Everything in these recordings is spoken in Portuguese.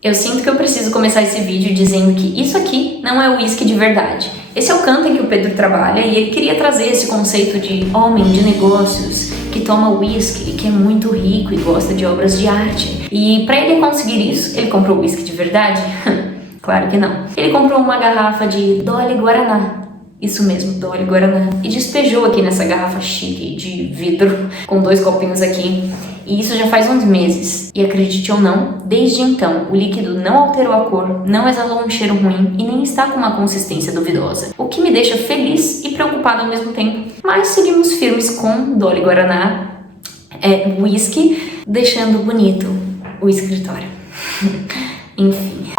Eu sinto que eu preciso começar esse vídeo dizendo que isso aqui não é o whisky de verdade. Esse é o canto em que o Pedro trabalha e ele queria trazer esse conceito de homem de negócios que toma whisky, que é muito rico e gosta de obras de arte. E para ele conseguir isso, ele comprou whisky de verdade? Claro que não. Ele comprou uma garrafa de Dolly Guaraná. Isso mesmo, Dolly Guaraná. E despejou aqui nessa garrafa chique de vidro, com 2 copinhos aqui. E isso já faz uns meses. E acredite ou não, desde então, o líquido não alterou a cor, não exalou um cheiro ruim e nem está com uma consistência duvidosa. O que me deixa feliz e preocupado ao mesmo tempo. Mas seguimos firmes com Dolly Guaraná, whisky, deixando bonito o escritório. Enfim.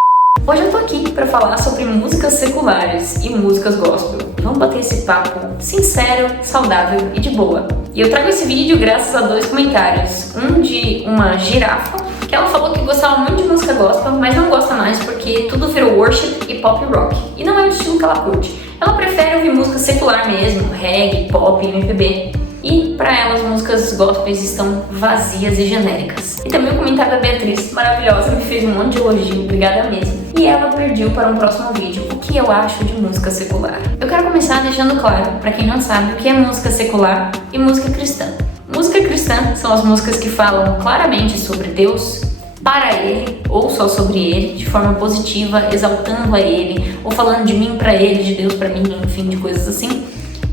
Hoje eu tô aqui pra falar sobre músicas seculares e músicas gospel. Vamos bater esse papo sincero, saudável e de boa. E eu trago esse vídeo graças a 2 comentários. Um de uma girafa, que ela falou que gostava muito de música gospel, mas não gosta mais porque tudo virou worship e pop rock. E não é o estilo que ela curte. Ela prefere ouvir música secular mesmo, reggae, pop, MPB. E para ela as músicas gospels estão vazias e genéricas. E também o comentário da Beatriz, maravilhosa, me fez um monte de elogio, obrigada mesmo. E ela pediu para um próximo vídeo o que eu acho de música secular. Eu quero começar deixando claro, para quem não sabe, o que é música secular e música cristã. Música cristã são as músicas que falam claramente sobre Deus, para Ele, ou só sobre Ele, de forma positiva, exaltando a Ele, ou falando de mim para Ele, de Deus para mim, enfim, de coisas assim.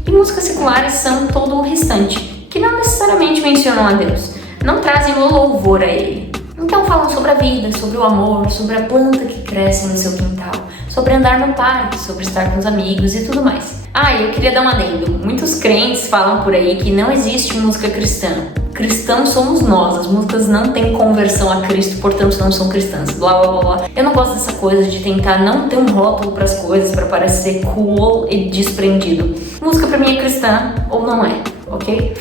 E músicas seculares são todo o restante, que não necessariamente mencionam a Deus, não trazem o louvor a Ele. Então falam sobre a vida, sobre o amor, sobre a planta que cresce no seu quintal, sobre andar no parque, sobre estar com os amigos e tudo mais. E eu queria dar um adendo. Muitos crentes falam por aí que não existe música cristã. Cristãos somos nós, as músicas não têm conversão a Cristo, portanto não são cristãs, blá blá blá. Eu não gosto dessa coisa de tentar não ter um rótulo para as coisas, para parecer cool e desprendido. Música pra mim é cristã ou não é, ok?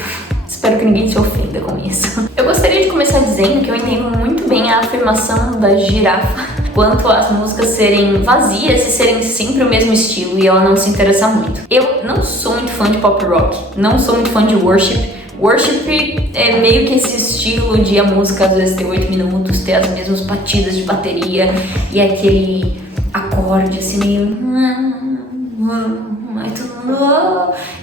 Espero que ninguém se ofenda com isso. Eu gostaria de começar dizendo que eu entendo muito bem a afirmação da girafa quanto às músicas serem vazias e serem sempre o mesmo estilo e ela não se interessa muito. Eu não sou muito fã de pop rock, não sou muito fã de worship. Worship é meio que esse estilo de a música às vezes ter 8 minutos, ter as mesmas batidas de bateria e aquele acorde assim meio...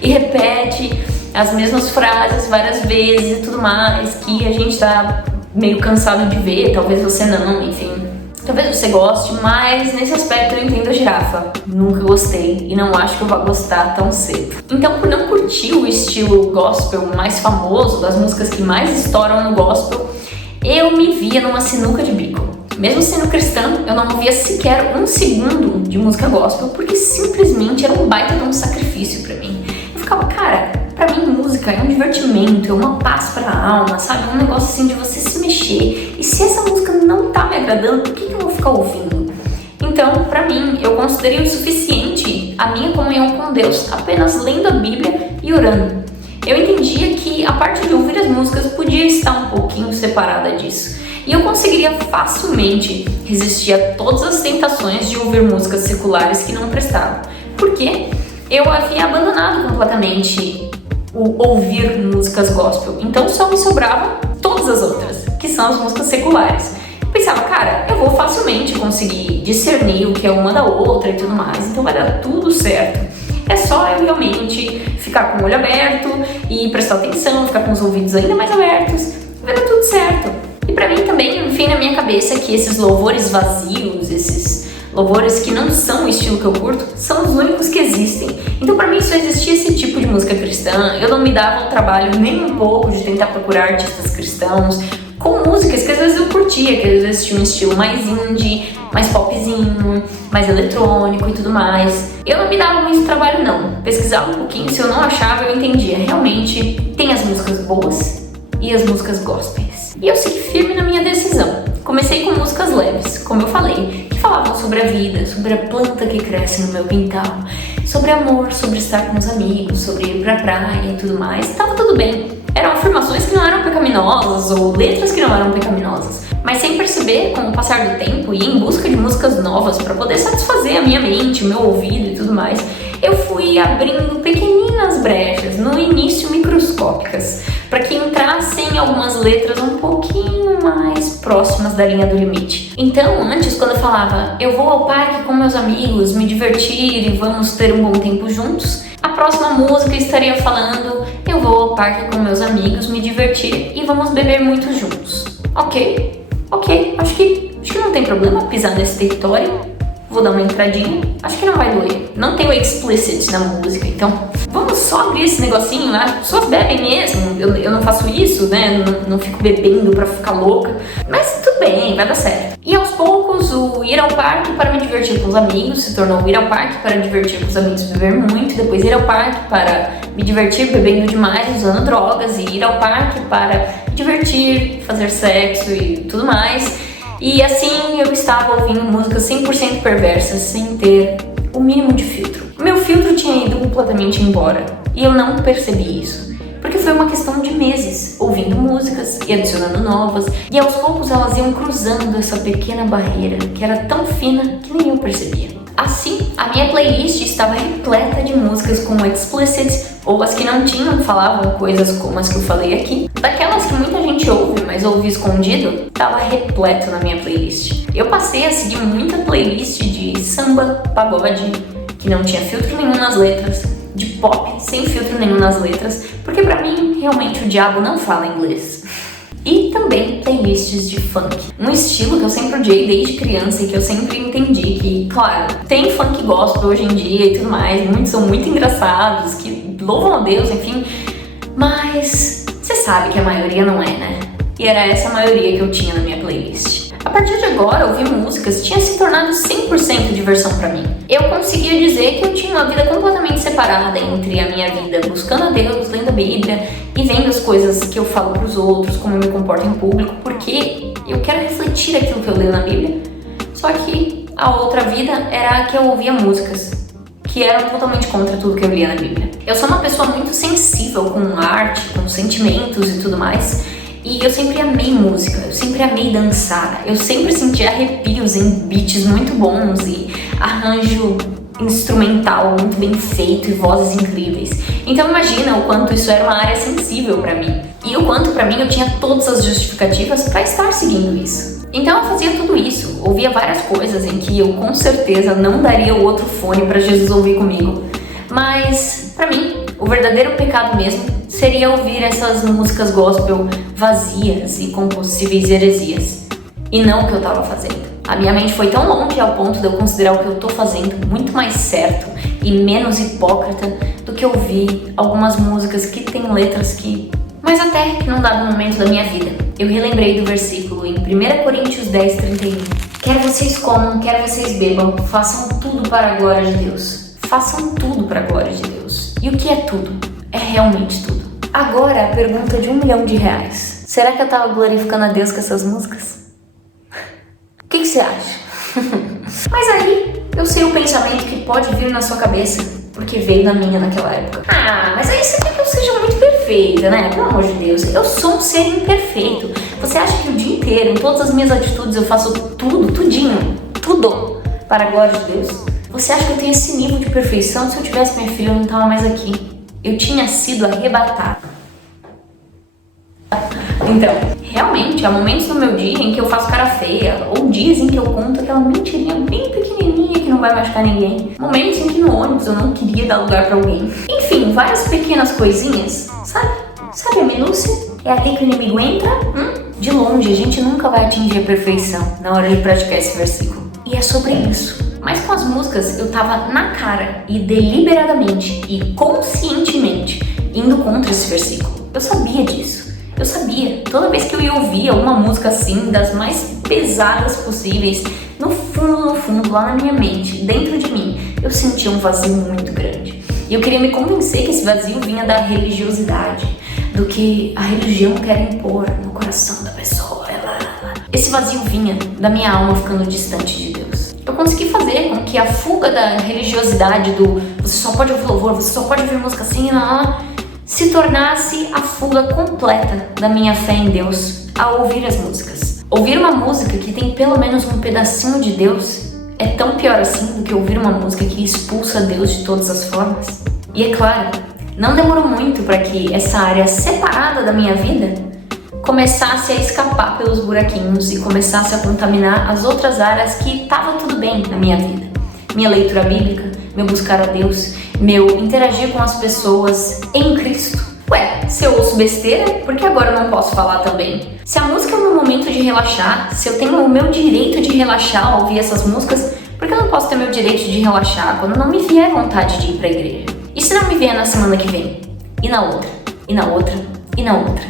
e repete as mesmas frases várias vezes e tudo mais, que a gente tá meio cansado de ver, talvez você não, enfim. Talvez você goste, mas nesse aspecto eu entendo a girafa. Nunca gostei e não acho que eu vá gostar tão cedo. Então, por não curtir o estilo gospel mais famoso, das músicas que mais estouram no gospel, eu me via numa sinuca de bico. Mesmo sendo cristã, eu não ouvia sequer 1 segundo de música gospel, porque simplesmente era um baita de um sacrifício pra mim. Eu ficava, cara, pra mim música é um divertimento, é uma paz pra alma, sabe? Um negócio assim de você se mexer. E se essa música não tá me agradando, por que eu vou ficar ouvindo? Então, pra mim, eu considerei o suficiente a minha comunhão com Deus, apenas lendo a Bíblia e orando. Eu entendia que a parte de ouvir as músicas podia estar um pouquinho separada disso. E eu conseguiria facilmente resistir a todas as tentações de ouvir músicas seculares que não prestavam. Porque eu havia abandonado completamente o ouvir músicas gospel. Então só me sobravam todas as outras, que são as músicas seculares. Eu pensava, cara, eu vou facilmente conseguir discernir o que é uma da outra e tudo mais, então vai dar tudo certo. É só eu realmente ficar com o olho aberto e prestar atenção, ficar com os ouvidos ainda mais abertos, vai dar tudo certo. E pra mim também, enfim, na minha cabeça, que esses louvores vazios, esses louvores que não são o estilo que eu curto, são os únicos que existem. Então pra mim só existia esse tipo de música cristã. Eu não me dava o trabalho nem um pouco de tentar procurar artistas cristãos com músicas que às vezes eu curtia, que às vezes tinha um estilo mais indie, mais popzinho, mais eletrônico e tudo mais. Eu não me dava muito trabalho não. Pesquisava um pouquinho, se eu não achava, eu entendia. Realmente tem as músicas boas e as músicas gospels. E eu segui firme na minha decisão. Comecei com músicas leves, como eu falei, que falavam sobre a vida, sobre a planta que cresce no meu quintal, sobre amor, sobre estar com os amigos, sobre ir pra praia e tudo mais. Tava tudo bem. Eram afirmações que não eram pecaminosas ou letras que não eram pecaminosas. Mas sem perceber, com o passar do tempo e em busca de músicas novas para poder satisfazer a minha mente, o meu ouvido e tudo mais, eu fui abrindo pequeninas brechas, no início microscópicas, para que entrassem algumas letras um pouquinho mais próximas da linha do limite. Então, antes, quando eu falava, eu vou ao parque com meus amigos, me divertir e vamos ter um bom tempo juntos, a próxima música estaria falando, eu vou ao parque com meus amigos, me divertir e vamos beber muito juntos. Ok, acho que não tem problema pisar nesse território. Vou dar uma entradinha, acho que não vai doer. Não tem o explicit na música, então vamos só abrir esse negocinho lá. As pessoas bebem mesmo, eu não faço isso, né? Não fico bebendo pra ficar louca. Mas tudo bem, vai dar certo. E aos poucos, o ir ao parque para me divertir com os amigos se tornou o ir ao parque para me divertir com os amigos e beber muito. Depois ir ao parque para me divertir bebendo demais, usando drogas. E ir ao parque para me divertir, fazer sexo e tudo mais. E assim eu estava ouvindo músicas 100% perversas, sem ter o mínimo de filtro. O meu filtro tinha ido completamente embora e eu não percebi isso, porque foi uma questão de meses, ouvindo músicas e adicionando novas, e aos poucos elas iam cruzando essa pequena barreira que era tão fina que nem eu percebia. Assim, a minha playlist estava repleta de músicas com explicit, ou as que não tinham, falavam coisas como as que eu falei aqui. Daquelas que muita gente ouve, mas ouve escondido, estava repleto na minha playlist. Eu passei a seguir muita playlist de samba, pagode, que não tinha filtro nenhum nas letras, de pop, sem filtro nenhum nas letras, porque pra mim, realmente, o diabo não fala inglês. E também playlists de funk, um estilo que eu sempre odiei desde criança e que eu sempre entendi que, claro, tem funk gospel hoje em dia e tudo mais, muitos são muito engraçados, que louvam a Deus, enfim, mas você sabe que a maioria não é, né? E era essa a maioria que eu tinha na minha playlist. A partir de agora, ouvir músicas tinha se tornado 100% diversão pra mim. Eu conseguia dizer que eu tinha uma vida completamente separada entre a minha vida buscando a Deus, lendo a Bíblia e vendo as coisas que eu falo pros outros, como eu me comporto em público, porque eu quero refletir aquilo que eu leio na Bíblia. Só que a outra vida era a que eu ouvia músicas que eram totalmente contra tudo que eu lia na Bíblia. Eu sou uma pessoa muito sensível com arte, com sentimentos e tudo mais. E eu sempre amei música, eu sempre amei dançar, eu sempre senti arrepios em beats muito bons e arranjo instrumental muito bem feito e vozes incríveis. Então imagina o quanto isso era uma área sensível pra mim e o quanto pra mim eu tinha todas as justificativas pra estar seguindo isso. Então eu fazia tudo isso, ouvia várias coisas em que eu com certeza não daria o outro fone pra Jesus ouvir comigo. Mas pra mim, o verdadeiro pecado mesmo seria ouvir essas músicas gospel vazias e com possíveis heresias, e não o que eu estava fazendo. A minha mente foi tão longe ao ponto de eu considerar o que eu tô fazendo muito mais certo e menos hipócrita do que ouvir algumas músicas que têm letras que... Mas até que num dado momento da minha vida, eu relembrei do versículo em 1 Coríntios 10:31. Quer vocês comam, quer vocês bebam, façam tudo para a glória de Deus. Façam tudo para a glória de Deus. E o que é tudo? É realmente tudo. Agora a pergunta de R$1 milhão. Será que eu tava glorificando a Deus com essas músicas? O que você acha? Mas aí eu sei o pensamento que pode vir na sua cabeça, porque veio na minha naquela época. Ah, mas aí você quer que eu seja muito perfeita, né? Pelo amor de Deus, eu sou um ser imperfeito. Você acha que o dia inteiro, em todas as minhas atitudes, eu faço tudo, tudinho, tudo para a glória de Deus? Você acha que eu tenho esse nível de perfeição? Se eu tivesse minha filha, eu não tava mais aqui. Eu tinha sido arrebatada. Então, realmente, há momentos no meu dia em que eu faço cara feia, ou dias em que eu conto aquela mentirinha bem pequenininha que não vai machucar ninguém. Momentos em que no ônibus eu não queria dar lugar pra alguém. Enfim, várias pequenas coisinhas, sabe? Sabe a minúcia? É ali que o inimigo entra. De longe, a gente nunca vai atingir a perfeição na hora de praticar esse versículo. E é sobre isso. Mas com as músicas eu tava na cara e deliberadamente e conscientemente indo contra esse versículo. Eu sabia disso. Eu sabia. Toda vez que eu ia ouvir uma música assim, das mais pesadas possíveis, no fundo, lá na minha mente, dentro de mim, eu sentia um vazio muito grande. E eu queria me convencer que esse vazio vinha da religiosidade, do que a religião quer impor no coração da pessoa. Esse vazio vinha da minha alma ficando distante de Deus. Eu consegui fazer com que a fuga da religiosidade do você só pode ouvir louvor, você só pode ouvir música assim, se tornasse a fuga completa da minha fé em Deus ao ouvir as músicas. Ouvir uma música que tem pelo menos um pedacinho de Deus é tão pior assim do que ouvir uma música que expulsa Deus de todas as formas? E é claro, não demorou muito para que essa área separada da minha vida começasse a escapar pelos buraquinhos e começasse a contaminar as outras áreas que estava tudo bem na minha vida. Minha leitura bíblica, meu buscar a Deus, meu interagir com as pessoas em Cristo. Ué, se eu ouço besteira, por que agora eu não posso falar também? Se a música é o meu momento de relaxar, se eu tenho o meu direito de relaxar ao ouvir essas músicas, por que eu não posso ter meu direito de relaxar quando não me vier vontade de ir pra igreja? E se não me vier na semana que vem? E na outra? E na outra? E na outra?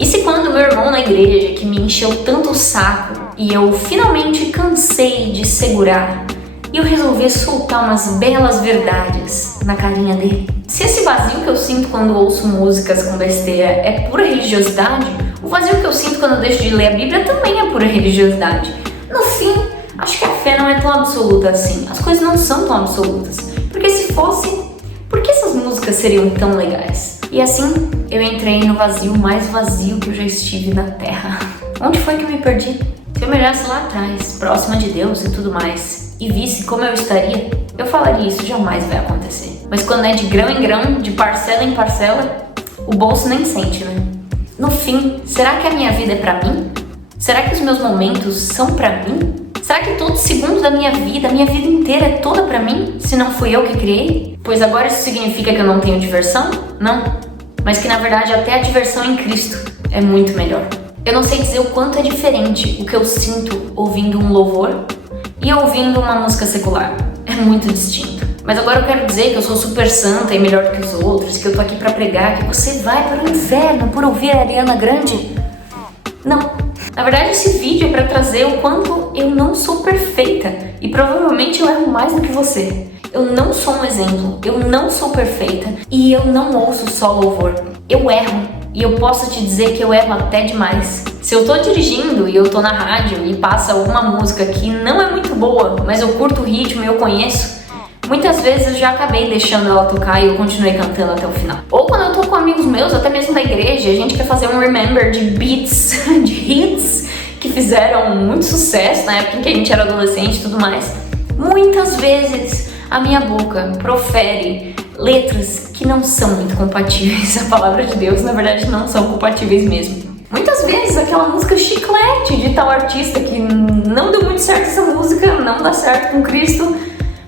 E se quando meu irmão na igreja, que me encheu tanto o saco, e eu finalmente cansei de segurar, e eu resolvi soltar umas belas verdades na carinha dele? Se esse vazio que eu sinto quando ouço músicas com besteira é pura religiosidade, o vazio que eu sinto quando eu deixo de ler a Bíblia também é pura religiosidade. No fim, acho que a fé não é tão absoluta assim. As coisas não são tão absolutas. Porque se fosse, por que essas músicas seriam tão legais? E assim, eu entrei no vazio mais vazio que eu já estive na Terra. Onde foi que eu me perdi? Se eu me olhasse lá atrás, próxima de Deus e tudo mais, e visse como eu estaria, eu falaria: isso jamais vai acontecer. Mas quando é de grão em grão, de parcela em parcela, o bolso nem sente, né? No fim, será que a minha vida é pra mim? Será que os meus momentos são pra mim? Será que todo segundo da minha vida inteira é toda pra mim, se não fui eu que criei? Pois agora isso significa que eu não tenho diversão? Não. Mas que na verdade até a diversão em Cristo é muito melhor. Eu não sei dizer o quanto é diferente o que eu sinto ouvindo um louvor e ouvindo uma música secular. É muito distinto. Mas agora eu quero dizer que eu sou super santa e melhor do que os outros, que eu tô aqui pra pregar que você vai para o inferno por ouvir a Ariana Grande? Não. Na verdade, esse vídeo é pra trazer o quanto eu não sou perfeita e provavelmente eu erro mais do que você. Eu não sou um exemplo, eu não sou perfeita e eu não ouço só louvor. Eu erro e eu posso te dizer que eu erro até demais. Se eu tô dirigindo e eu tô na rádio e passa alguma música que não é muito boa, mas eu curto o ritmo e eu conheço, muitas vezes eu já acabei deixando ela tocar e eu continuei cantando até o final. Ou quando eu tô com amigos meus, até mesmo da igreja, a gente quer fazer um remember de beats, de hits que fizeram muito sucesso na época em que a gente era adolescente e tudo mais. Muitas vezes a minha boca profere letras que não são muito compatíveis. A palavra de Deus, na verdade, não são compatíveis mesmo. Muitas vezes aquela música chiclete de tal artista que não deu muito certo essa música, não dá certo com Cristo.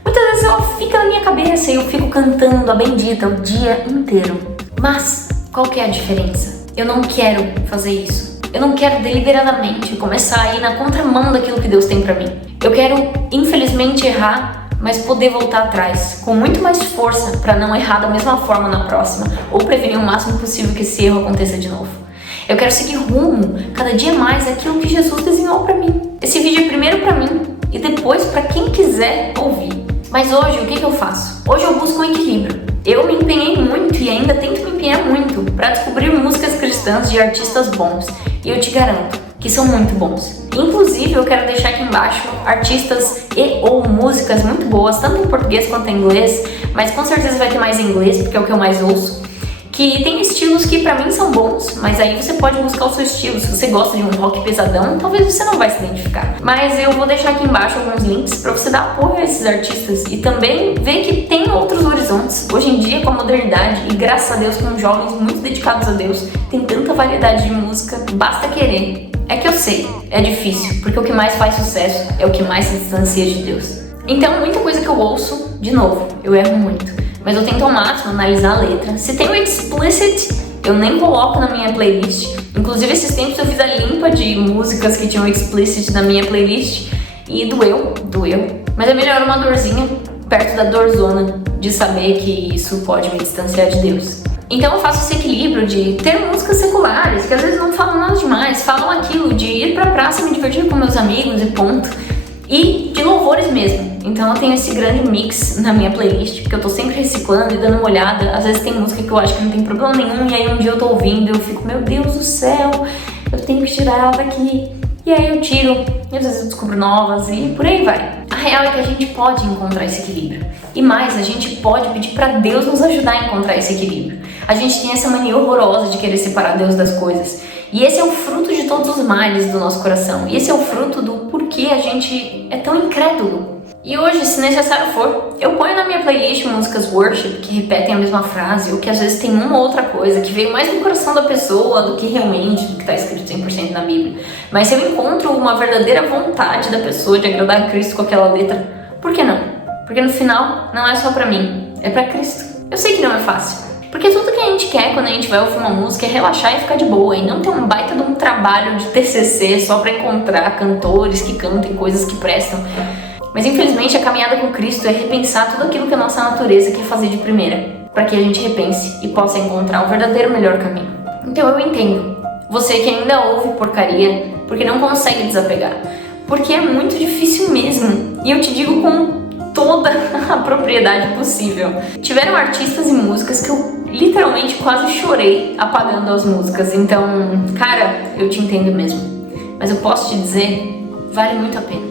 Muitas vezes ela fica na minha cabeça e eu fico cantando a bendita o dia inteiro. Mas qual que é a diferença? Eu não quero fazer isso. Eu não quero deliberadamente começar a ir na contramão daquilo que Deus tem pra mim. Eu quero, infelizmente, errar, mas poder voltar atrás com muito mais força pra não errar da mesma forma na próxima ou prevenir o máximo possível que esse erro aconteça de novo. Eu quero seguir rumo cada dia mais aquilo que Jesus desenhou pra mim. Esse vídeo é primeiro pra mim e depois pra quem quiser ouvir. Mas hoje, o que eu faço? Hoje eu busco um equilíbrio. Eu me empenhei muito e ainda tento me empenhar muito para descobrir músicas cristãs de artistas bons. E eu te garanto que são muito bons. Inclusive, eu quero deixar aqui embaixo artistas e ou músicas muito boas, tanto em português quanto em inglês, mas com certeza vai ter mais em inglês, porque é o que eu mais ouço, que tem estilos que pra mim são bons, mas aí você pode buscar o seu estilo. Se você gosta de um rock pesadão, talvez você não vai se identificar. Mas eu vou deixar aqui embaixo alguns links pra você dar apoio a esses artistas e também ver que tem outros horizontes. Hoje em dia, com a modernidade e graças a Deus com jovens muito dedicados a Deus, tem tanta variedade de música, basta querer. É que eu sei, é difícil, porque o que mais faz sucesso é o que mais se distancia de Deus. Então, muita coisa que eu ouço, de novo, eu erro muito. Mas eu tento ao máximo analisar a letra. Se tem o explicit, eu nem coloco na minha playlist. Inclusive, esses tempos eu fiz a limpa de músicas que tinham explicit na minha playlist e doeu. Mas é melhor uma dorzinha perto da dorzona de saber que isso pode me distanciar de Deus. Então eu faço esse equilíbrio de ter músicas seculares, que às vezes não falam nada demais, falam aquilo de ir pra praça, me divertir com meus amigos e ponto. E de louvores mesmo. Então eu tenho esse grande mix na minha playlist, porque eu tô sempre reciclando e dando uma olhada. Às vezes tem música que eu acho que não tem problema nenhum, e aí um dia eu tô ouvindo e eu fico, meu Deus do céu, eu tenho que tirar ela daqui. E aí eu tiro, e às vezes eu descubro novas e por aí vai. A real é que a gente pode encontrar esse equilíbrio. E mais, a gente pode pedir pra Deus nos ajudar a encontrar esse equilíbrio. A gente tem essa mania horrorosa de querer separar Deus das coisas. E esse é o fruto de todos os males do nosso coração. E esse é o fruto do porquê a gente é tão incrédulo. E hoje, se necessário for, eu ponho na minha playlist músicas worship que repetem a mesma frase, ou que às vezes tem uma ou outra coisa que veio mais do coração da pessoa do que realmente do que está escrito 100% na Bíblia. Mas se eu encontro uma verdadeira vontade da pessoa de agradar a Cristo com aquela letra, por que não? Porque no final não é só pra mim, é pra Cristo. Eu sei que não é fácil, porque tudo que a gente quer quando a gente vai ouvir uma música é relaxar e ficar de boa, e não ter um baita de um trabalho de TCC só pra encontrar cantores que cantem coisas que prestam. Mas infelizmente a caminhada com Cristo é repensar tudo aquilo que a nossa natureza quer fazer de primeira, para que a gente repense e possa encontrar o verdadeiro melhor caminho. Então eu entendo, você que ainda ouve porcaria porque não consegue desapegar, porque é muito difícil mesmo, e eu te digo com toda a propriedade possível. Tiveram artistas e músicas que eu literalmente quase chorei apagando as músicas, então, cara, eu te entendo mesmo, mas eu posso te dizer, vale muito a pena.